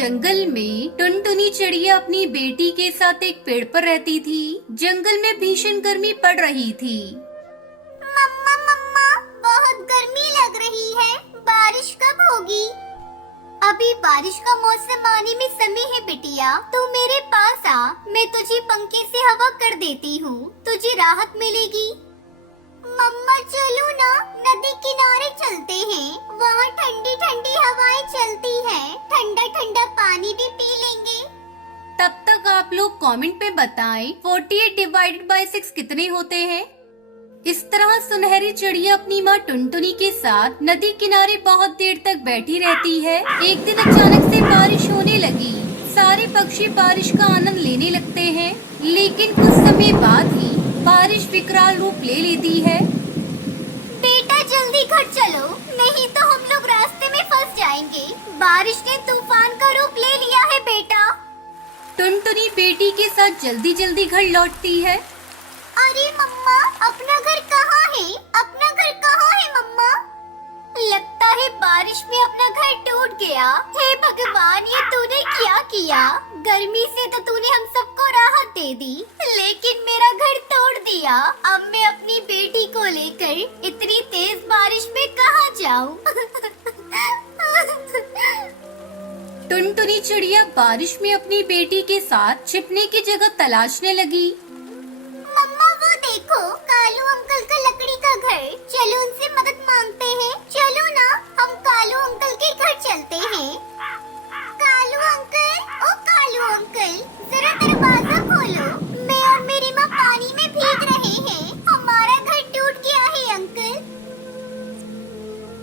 जंगल में टुनटुनी चिड़िया अपनी बेटी के साथ एक पेड़ पर रहती थी। जंगल में भीषण गर्मी पड़ रही थी। मम्मा मम्मा, बहुत गर्मी लग रही है, बारिश कब होगी? अभी बारिश का मौसम आने में समय है बिटिया, तू मेरे पास आ, मैं तुझे पंखे से हवा कर देती हूँ, तुझे राहत मिलेगी। मम्मा चलो ना, नदी किनारे चलते हैं, वहाँ ठंडी ठंडी हवाएं चलती हैं, ठंडा ठंडा पानी भी पी लेंगे। तब तक आप लोग कमेंट पे बताएं 48 डिवाइडेड बाय 6 कितने होते हैं। इस तरह सुनहरी चिड़िया अपनी माँ टुनटुनी के साथ नदी किनारे बहुत देर तक बैठी रहती है। एक दिन अचानक से बारिश होने लगी। सारे पक्षी बारिश का आनंद लेने लगते हैं, लेकिन कुछ समय बाद ही बारिश विकराल रूप ले लेती है। बेटा जल्दी घर चलो, नहीं तो हम लोग रास्ते में फंस जाएंगे। बारिश ने तूफान का रूप ले लिया है बेटा। टुनटुनी बेटी के साथ जल्दी जल्दी घर लौटती है। अरे मम्मा, अपना घर कहाँ है? अपना घर कहाँ है मम्मा? लगता है बारिश में अपना घर टूट गया। हे भगवान, ये तूने क्या किया? गर्मी से तो तूने हम सबको राहत दे दी, लेकिन मेरा घर तोड़ दिया। अब मैं अपनी बेटी को लेकर इतनी तेज बारिश में कहाँ जाऊँ? टुनटुनी चिड़िया बारिश में अपनी बेटी के साथ छिपने की जगह तलाशने लगी। मम्मा वो देखो, कालू अंकल का लकड़ी का घर, चलो उनसे मदद मांगते हैं। चलो ना, हम कालू अंकल के घर चलते हैं। कालू अंकल, ओ कालू अंकल, जरा दरवाजा खोलो, मैं और मेरी माँ पानी में भीग रहे हैं, हमारा घर टूट गया है अंकल।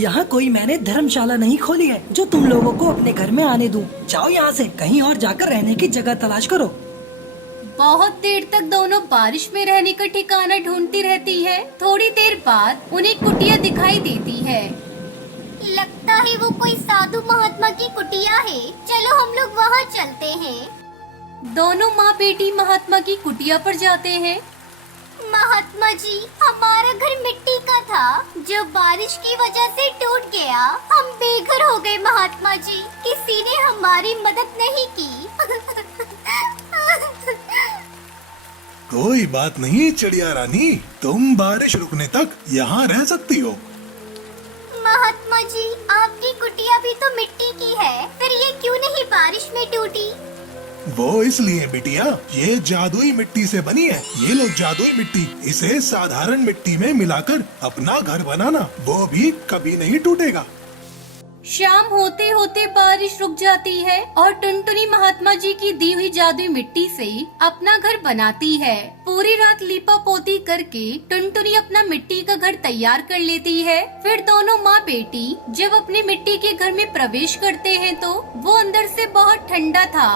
यहाँ कोई मैंने धर्मशाला नहीं खोली है जो तुम लोगों को अपने घर में आने दूं। जाओ यहाँ से, कहीं और जाकर रहने की जगह तलाश करो। बहुत देर तक दोनों बारिश में रहने का ठिकाना ढूंढती रहती है। थोड़ी देर बाद उन्हें कुटिया दिखाई देती है। लगता है वो कोई साधु महात्मा की कुटिया है, चलो हम लोग वहाँ चलते हैं। दोनों माँ बेटी महात्मा की कुटिया पर जाते हैं। महात्मा जी, हमारा घर मिट्टी का था जो बारिश की वजह से टूट गया। हम बेघर हो गए महात्मा जी, किसी ने हमारी मदद नहीं की। कोई बात नहीं चिड़िया रानी, तुम बारिश रुकने तक यहाँ रह सकती हो। महात्मा जी, आपकी कुटिया भी तो मिट्टी की है, फिर ये क्यों नहीं बारिश में टूटी? वो इसलिए बिटिया, ये जादुई मिट्टी से बनी है। ये लो जादुई मिट्टी, इसे साधारण मिट्टी में मिलाकर अपना घर बनाना, वो भी कभी नहीं टूटेगा। शाम होते होते बारिश रुक जाती है और टुनटुनी महात्मा जी की दी हुई जादुई मिट्टी से अपना घर बनाती है। पूरी रात लीपा पोती करके टुनटुनी अपना मिट्टी का घर तैयार कर लेती है। फिर दोनों माँ बेटी जब अपने मिट्टी के घर में प्रवेश करते हैं तो वो अंदर से बहुत ठंडा था।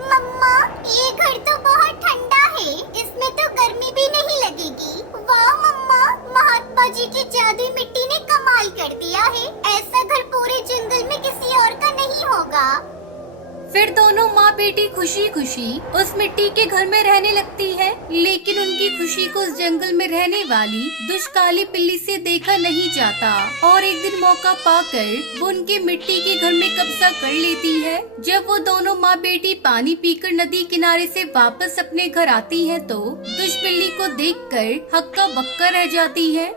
मम्मा, ये घर तो बहुत ठंडा है, इसमें तो गर्मी भी नहीं लगेगी। वाह मम्मा, महात्मा जी की जादुई मिट्टी ने कमाल कर दिया है। ऐसा घर पूरे जंगल में किसी और का नहीं होगा। फिर दोनों माँ बेटी खुशी खुशी उस मिट्टी के घर में रहने लगती है, लेकिन उनकी खुशी को उस जंगल में रहने वाली दुष्काली बिल्ली से देखा नहीं जाता और एक दिन मौका पाकर वो उनके मिट्टी के घर में कब्जा कर लेती है। जब वो दोनों माँ बेटी पानी पीकर नदी किनारे से वापस अपने घर आती है तो दुष्ट बिल्ली को देखकर हक्का बक्का रह जाती है।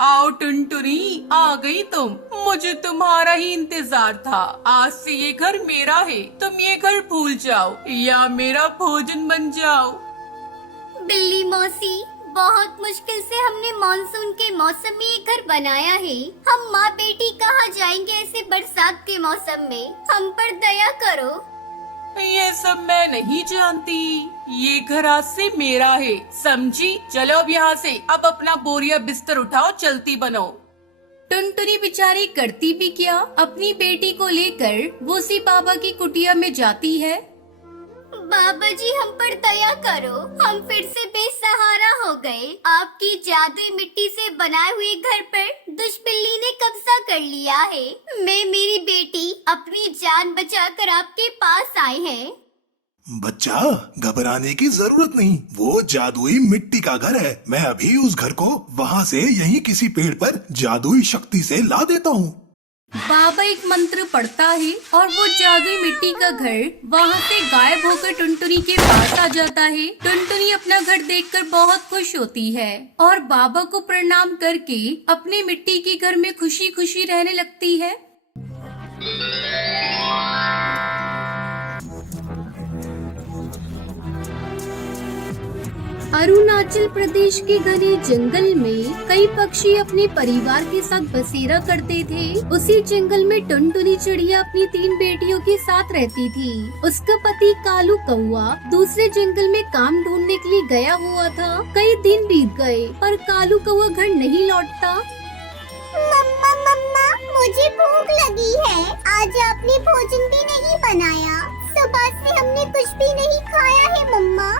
आओ टुनटुनी, आ गई तुम। मुझे तुम्हारा ही इंतजार था। आज से ये घर मेरा है, तुम ये घर भूल जाओ या मेरा भोजन बन जाओ। बिल्ली मौसी, बहुत मुश्किल से हमने मानसून के मौसम में ये घर बनाया है। हम माँ बेटी कहाँ जाएंगे ऐसे बरसात के मौसम में? हम पर दया करो। ये सब मैं नहीं जानती, ये घर आज से मेरा है, समझी? चलो अब यहाँ से, अब अपना बोरिया बिस्तर उठाओ, चलती बनो। टुनटुनी बेचारी करती भी क्या, अपनी बेटी को लेकर वो उसी बाबा की कुटिया में जाती है। बाबा जी, हम पर दया करो, हम फिर से बेसहारा हो गए। आपकी जादुई मिट्टी से बनाए हुए घर पर दुष्ट बिल्ली ने कब्जा कर लिया है। मैं मेरी बेटी अपनी जान बचाकर आपके पास आए हैं। बच्चा, घबराने की जरूरत नहीं, वो जादुई मिट्टी का घर है। मैं अभी उस घर को वहाँ से यहीं किसी पेड़ पर जादुई शक्ति से ला देता हूँ। बाबा एक मंत्र पढ़ता है और वो जादुई मिट्टी का घर वहाँ से गायब होकर टुनटुनी के पास आ जाता है। टुनटुनी अपना घर देखकर बहुत खुश होती है और बाबा को प्रणाम करके अपने मिट्टी के घर में खुशी खुशी रहने लगती है। अरुणाचल प्रदेश के घने जंगल में कई पक्षी अपने परिवार के साथ बसेरा करते थे। उसी जंगल में टुनटुनी चिड़िया अपनी 3 बेटियों के साथ रहती थी। उसका पति कालू कौआ दूसरे जंगल में काम ढूंढने के लिए गया हुआ था। कई दिन बीत गए पर कालू कौआ घर नहीं लौटता। मम्मा मम्मा, मुझे भूख लगी है। आज आपने भोजन भी नहीं बनाया। सुबह से हमने कुछ भी नहीं खाया है मम्मा।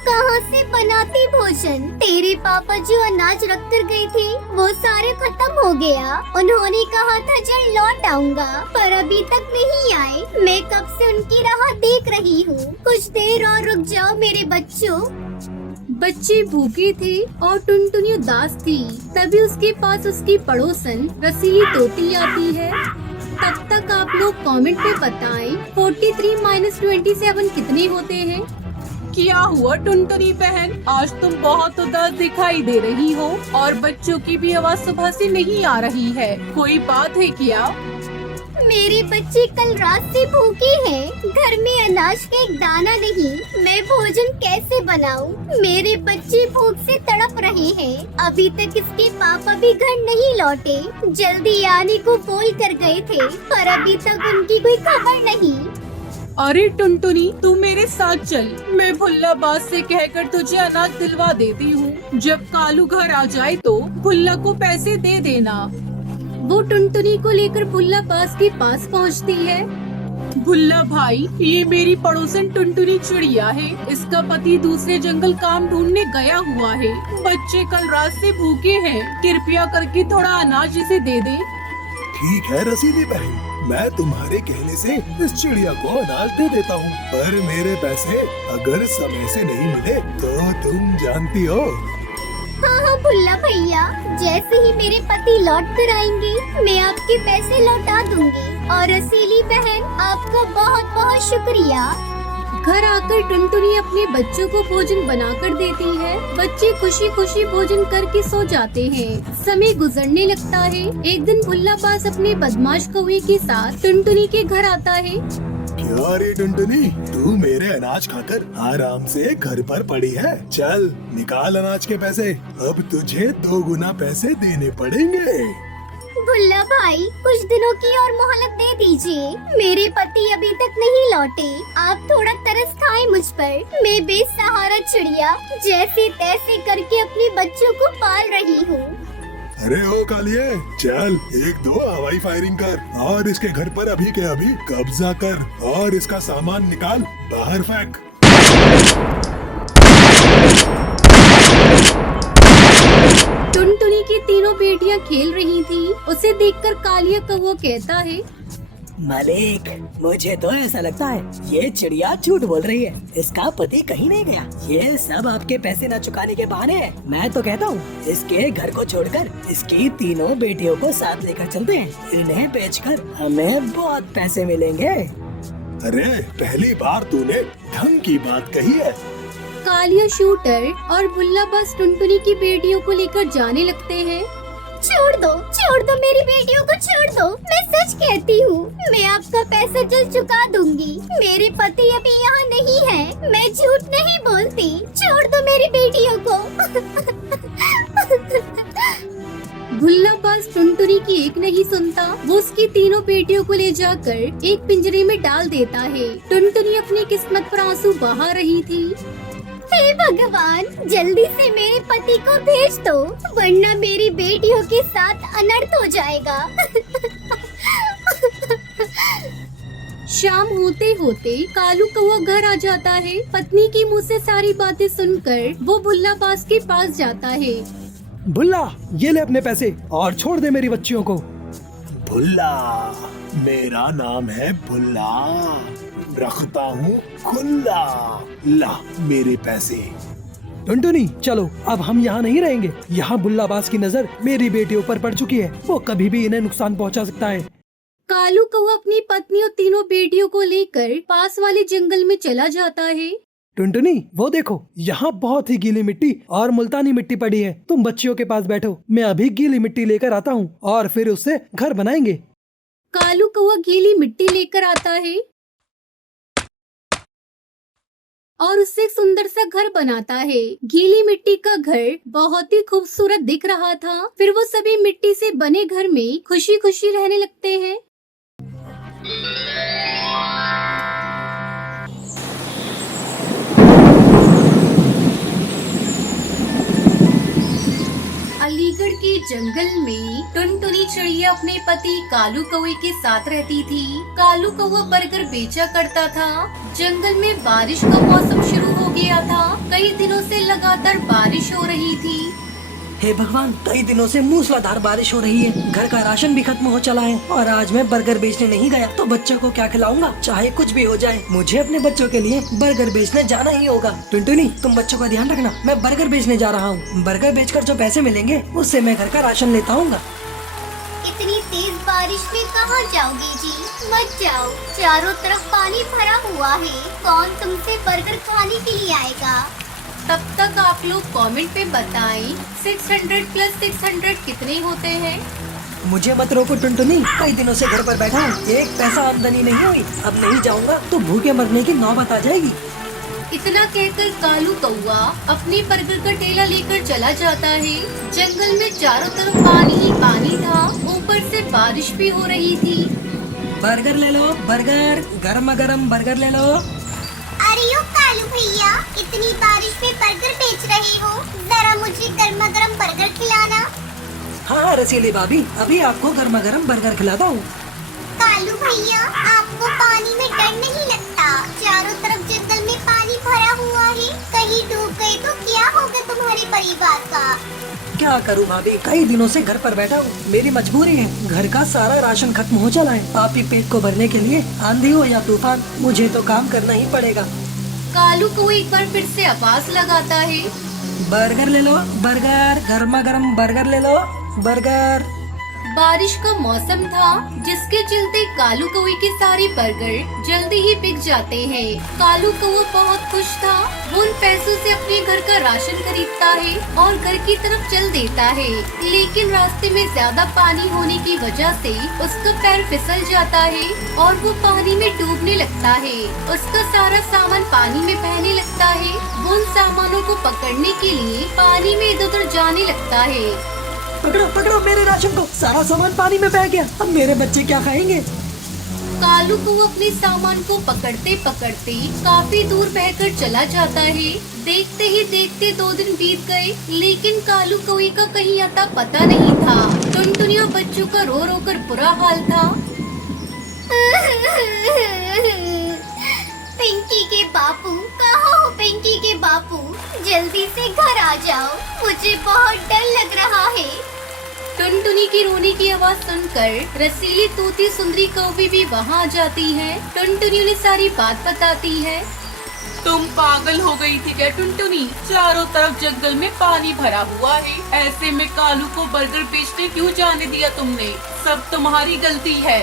कहाँ से बनाती भोजन? तेरे पापा जो अनाज रख कर गए थे वो सारे खत्म हो गया। उन्होंने कहा था जल्द लौट आऊंगा, पर अभी तक नहीं आए। मैं कब से उनकी राह देख रही हूँ। कुछ देर और रुक जाओ मेरे बच्चों। बच्चे भूखे थे और टुनटुनी उदास थी। तभी उसके पास उसकी पड़ोसन रसीली तोती आती है। तब तक आप लोग कमेंट में बताएं 43 - 27 कितने होते हैं। क्या हुआ टुनटुनी बहन, आज तुम बहुत उदास दिखाई दे रही हो और बच्चों की भी आवाज सुबह से नहीं आ रही है। कोई बात है क्या? मेरे बच्चे कल रात से भूखे हैं। घर में अनाज का एक दाना नहीं। मैं भोजन कैसे बनाऊं? मेरे बच्चे भूख से तड़प रहे हैं। अभी तक इसके पापा भी घर नहीं लौटे। जल्दी आने को बोल कर गए थे, पर अभी तक उनकी कोई खबर नहीं। अरे टुनटुनी, तू मेरे साथ चल। मैं भुल्ला बाज से कहकर तुझे अनाज दिलवा देती हूँ। जब कालू घर आ जाए तो भुल्ला को पैसे दे देना। वो टुनटुनी को लेकर भुल्ला बाज के पास पहुँचती है। भुल्ला भाई, ये मेरी पड़ोसन टुनटुनी चिड़िया है। इसका पति दूसरे जंगल काम ढूंढने गया हुआ है। बच्चे कल रात से भूखे हैं। कृपया करके थोड़ा अनाज इसे दे दे। ठीक है रसीली बहन, मैं तुम्हारे कहने से इस चिड़िया को अनाज दे देता हूँ, पर मेरे पैसे अगर समय से नहीं मिले तो तुम जानती हो। हाँ हाँ भुल्ला भैया, जैसे ही मेरे पति लौट कर आएंगे मैं आपके पैसे लौटा दूंगी। और रसीली बहन, आपका बहुत बहुत शुक्रिया। घर आकर टुनटुनी अपने बच्चों को भोजन बनाकर देती है। बच्चे खुशी खुशी भोजन करके सो जाते हैं। समय गुजरने लगता है। एक दिन भुल्ला बाज अपने बदमाश कौवे के साथ टुनटुनी के घर आता है। क्या रे टुनटुनी, तू मेरे अनाज खाकर आराम से घर पर पड़ी है। चल निकाल अनाज के पैसे, अब तुझे 2 गुना पैसे देने पड़ेंगे। भुल्ला भाई, कुछ दिनों की और मोहलत दे दीजिए। मेरे पति अभी तक नहीं लौटे। आप थोड़ा तरस खाएं मुझ पर। मैं बेसहारा चिड़िया जैसे तैसे करके अपने बच्चों को पाल रही हूँ। अरे ओ कालिए, चल 1-2 हवाई फायरिंग कर और इसके घर पर अभी के अभी कब्जा कर और इसका सामान निकाल बाहर फेंक। टुनटुनी की तीनों बेटियां खेल रही थी। उसे देखकर कालिया कौवा कहता है, मालिक, मुझे तो ऐसा लगता है ये चिड़िया झूठ बोल रही है। इसका पति कहीं नहीं गया। ये सब आपके पैसे न चुकाने के बहाने हैं। मैं तो कहता हूँ इसके घर को छोड़कर इसकी तीनों बेटियों को साथ लेकर चलते हैं। इन्हें बेचकर हमें बहुत पैसे मिलेंगे। अरे पहली बार तूने ढंग की बात कही है। कालिया शूटर और भुल्ला बाज टुनटुनी की बेटियों को लेकर जाने लगते हैं। छोड़ दो मेरी बेटियों को छोड़ दो। मैं सच कहती हूँ, मैं आपका पैसा जल्द चुका दूंगी। मेरे पति अभी यहाँ नहीं है। मैं झूठ नहीं बोलती। छोड़ दो मेरी बेटियों को। भुल्ला बाज टुनटुनी की एक नहीं सुनता। वो उसकी तीनों बेटियों को ले जाकर एक पिंजरे में डाल देता है। टुनटुनी अपनी किस्मत पर आंसू बहा रही थी। हे भगवान, जल्दी से मेरे पति को भेज दो, वरना मेरी बेटियों के साथ अनर्थ हो जाएगा। शाम होते होते कालू कौवा घर आ जाता है। पत्नी की मुंह से सारी बातें सुनकर वो भुल्ला बाज के पास जाता है। भुल्ला, ये ले अपने पैसे और छोड़ दे मेरी बच्चियों को। भुल्ला, मेरा नाम है भुल्ला, रखता हूँ खुल्ला। ला मेरे पैसे। टुनटुनी चलो, अब हम यहाँ नहीं रहेंगे। यहाँ बुल्लाबाज की नजर मेरी बेटियों पर पड़ चुकी है, वो कभी भी इन्हें नुकसान पहुँचा सकता है। कालू कौवा अपनी पत्नी और तीनों बेटियों को लेकर पास वाले जंगल में चला जाता है। टुनटुनी वो देखो, यहाँ बहुत ही गीली मिट्टी और मुल्तानी मिट्टी पड़ी है। तुम बच्चियों के पास बैठो, मैं अभी गीली मिट्टी लेकर आता हूँ और फिर उससे घर बनाएंगे। कालू कौवा गीली मिट्टी लेकर आता है और उससे एक सुंदर सा घर बनाता है। गीली मिट्टी का घर बहुत ही खूबसूरत दिख रहा था। फिर वो सभी मिट्टी से बने घर में खुशी खुशी रहने लगते हैं। अलीगढ़ के जंगल में टुनटुनी चिड़िया अपने पति कालू कौवे के साथ रहती थी। कालू कौवा बर्गर बेचा करता था। जंगल में बारिश का मौसम शुरू हो गया था। कई दिनों से लगातार बारिश हो रही थी। हे भगवान, कई दिनों से मूसलाधार बारिश हो रही है। घर का राशन भी खत्म हो चला है और आज मैं बर्गर बेचने नहीं गया तो बच्चों को क्या खिलाऊंगा। चाहे कुछ भी हो जाए, मुझे अपने बच्चों के लिए बर्गर बेचने जाना ही होगा। टुनटुनी तुम बच्चों का ध्यान रखना, मैं बर्गर बेचने जा रहा हूँ। बर्गर बेचकर जो पैसे मिलेंगे उससे मैं घर का राशन लेता हूँ। इतनी तेज बारिश में कहाँ जाओगे जी? मत जाओ, चारों तरफ पानी भरा हुआ है। कौन तुमसे बर्गर खाने के लिए आएगा? तब तक आप लोग कमेंट पे बताएं 600 प्लस 600 कितने होते हैं। मुझे मत रोको टुनटुनी, कई दिनों से घर पर बैठा हूँ, एक पैसा आमदनी नहीं हुई। अब नहीं जाऊँगा तो भूखे मरने की नौबत आ जाएगी। इतना कहकर कालू कौवा अपनी बर्गर का ठेला लेकर चला जाता है। जंगल में चारों तरफ पानी ही पानी था, ऊपर से बारिश भी हो रही थी। बर्गर ले लो, बर्गर, गर्मा गर्म बर्गर ले लो। अरे यो कालू भैया, इतनी बारिश में बर्गर बेच रहे हो, जरा मुझे गर्मा गर्म बर्गर खिलाना। हाँ रसीली भाभी, अभी आपको गर्मा गर्म बर्गर खिलाता हूँ। कालू भैया, आपको पानी में डर नहीं लगता? चारों तरफ जंगल में पानी भरा हुआ है, कहीं डूब गए तो क्या होगा तुम्हारे परिवार का? क्या करूँ भाभी, कई दिनों से घर पर बैठा हूँ, मेरी मजबूरी है। घर का सारा राशन खत्म हो चला है। पापी पेट को भरने के लिए आंधी हो या तूफान, मुझे तो काम करना ही पड़ेगा। कालू को एक बार फिर से आवाज लगाता है। बर्गर ले लो, बर्गर, गर्मा गर्म बर्गर ले लो, बर्गर। बारिश का मौसम था, जिसके चलते कालू कौवे के सारे बर्गर जल्दी ही बिक जाते हैं। कालू कौवा बहुत खुश था। वो उन पैसों से अपने घर का राशन खरीदता है और घर की तरफ चल देता है। लेकिन रास्ते में ज्यादा पानी होने की वजह से उसका पैर फिसल जाता है और वो पानी में डूबने लगता है। उसका सारा सामान पानी में बहने लगता है। वो उन सामानों को पकड़ने के लिए पानी में इधर उधर जाने लगता है। पकड़ो पकड़ो मेरे राशन को, सारा सामान पानी में बह गया। अब मेरे बच्चे क्या खाएंगे? कालू को अपने सामान को पकड़ते पकड़ते काफी दूर बहकर चला जाता है। देखते ही देखते 2 दिन बीत गए, लेकिन कालू कौवे का कहीं आता पता नहीं था। टुनटुनी और बच्चों का रो रो कर बुरा हाल था। पिंकी के बापू, कहाँ हो पिंकी के बापू? जल्दी से घर आ जाओ, मुझे बहुत डर लग रहा है। टुनटुनी की रोने की आवाज सुनकर रसीली तोती सुंदरी कौवी भी वहाँ आ जाती है। टुनटुनी उन्हें सारी बात बताती है। तुम पागल हो गई थी क्या टुनटुनी? चारों तरफ जंगल में पानी भरा हुआ है, ऐसे में कालू को बर्गर बेचने क्यों जाने दिया तुमने? सब तुम्हारी गलती है।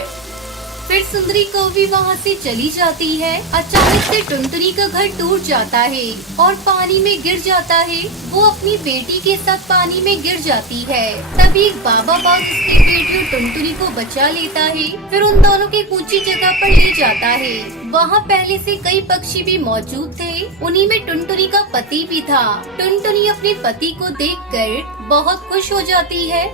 फिर सुंदरी कौवी वहाँ से चली जाती है। अचानक से टुनटुनी का घर टूट जाता है और पानी में गिर जाता है। वो अपनी बेटी के साथ पानी में गिर जाती है। तभी एक बाबा बाघ उसकी बेटी और टुनटुनी को बचा लेता है। फिर उन दोनों की ऊंची जगह पर ले जाता है। वहाँ पहले से कई पक्षी भी मौजूद थे, उन्हीं में टुनटुनी का पति भी था। टुनटुनी अपने पति को देखकर बहुत खुश हो जाती है।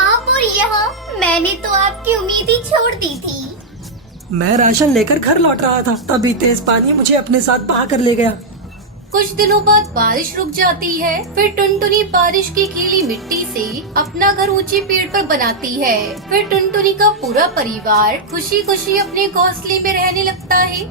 आप और यहाँ, मैंने तो आपकी उम्मीद ही छोड़ दी थी। मैं राशन लेकर घर लौट रहा था, तभी तेज पानी मुझे अपने साथ बहा कर ले गया। कुछ दिनों बाद बारिश रुक जाती है। फिर टुनटुनी बारिश की गीली मिट्टी से अपना घर ऊंचे पेड़ पर बनाती है। फिर टुनटुनी का पूरा परिवार खुशी खुशी अपने घोंसले में रहने लगता है।